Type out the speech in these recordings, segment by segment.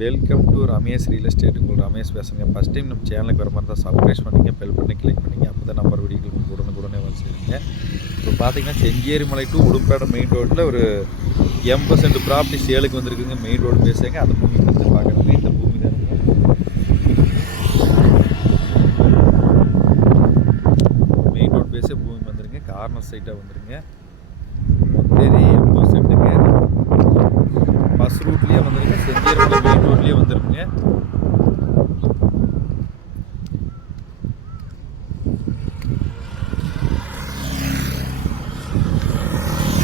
Welcome to Ramesh real estate. உங்கள் ரமேஷ் பேசுங்க. First time நம்ம சேனலுக்கு வர மாதிரி தான் சப்ஸ்கிரைப் பண்ணிங்க, பெல் பண்ணி கிளிக் பண்ணிங்க. அப்போ தான் நம்பர் வீடியோக்கள் உடனே வந்து சேருங்க. இப்போ பார்த்தீங்கன்னா செஞ்சேரிமலை டு உடும்பேட்டை மெயின் ரோட்டில் ஒரு 80% ப்ராப்பர்ட்டி சேலுக்கு வந்திருக்குங்க. மெயின் ரோடு பேசுங்க. அந்த பூமி வந்து பார்க்குறதுங்க. இந்த பூமி தானுங்க. மெயின் ரோடு பேச பூமி வந்துருங்க. கார்னர் சைட்டாக வந்துருங்க. மொத்தம் 80 சென்ட்டுங்க. பஸ் ரூட்லேயே வந்துருங்க. செஞ்சேரிமலை மெயின் ரோட்லேயே வந்துருங்க.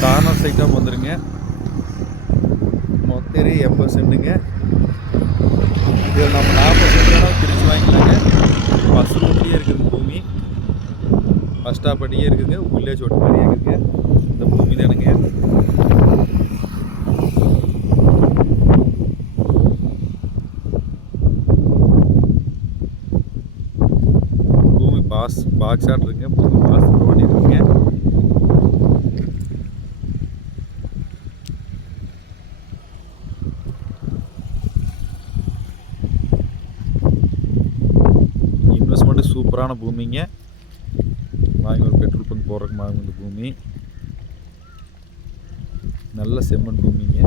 கார்னர் சைட்டாக வந்துருங்க. மொத்தம் 80 சென்ட்டுங்க. இதில் நம்ம 40 சென்ட் பிரித்து வாங்கிக்கலாங்க. பஸ் ரூட்லேயே இருக்குது பூமி. பஸ் ஸ்டாப் அடியே இருக்குதுங்க. வில்லேஜ் ஓட்ட மாதிரியே இருக்குதுங்க. இந்த பூமி தானுங்க. பூமி பாக்ஸ் ஆட் இருக்குங்க. பூமி பாஸ் பண்ணி இருக்குங்க. இன்வெஸ்ட்மெண்ட் சூப்பரான பூமிங்க. வாங்கி ஒரு பெட்ரோல் பங்க் போடுறதுக்கு வாங்க. இந்த பூமி நல்ல செம்மண் பூமிங்க.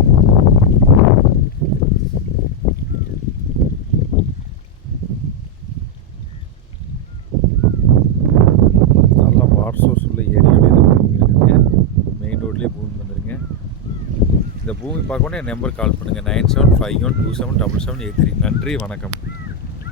நல்லா வாட்டர் சோர்ஸ் உள்ள ஏரியாவிலே இந்த பூமி இருக்குதுங்க. மெயின் ரோட்லேயே பூமி வந்துருங்க. இந்த பூமி பார்க்கணும் என் நம்பர் கால் பண்ணுங்கள். 9751277773. நன்றி, வணக்கம்.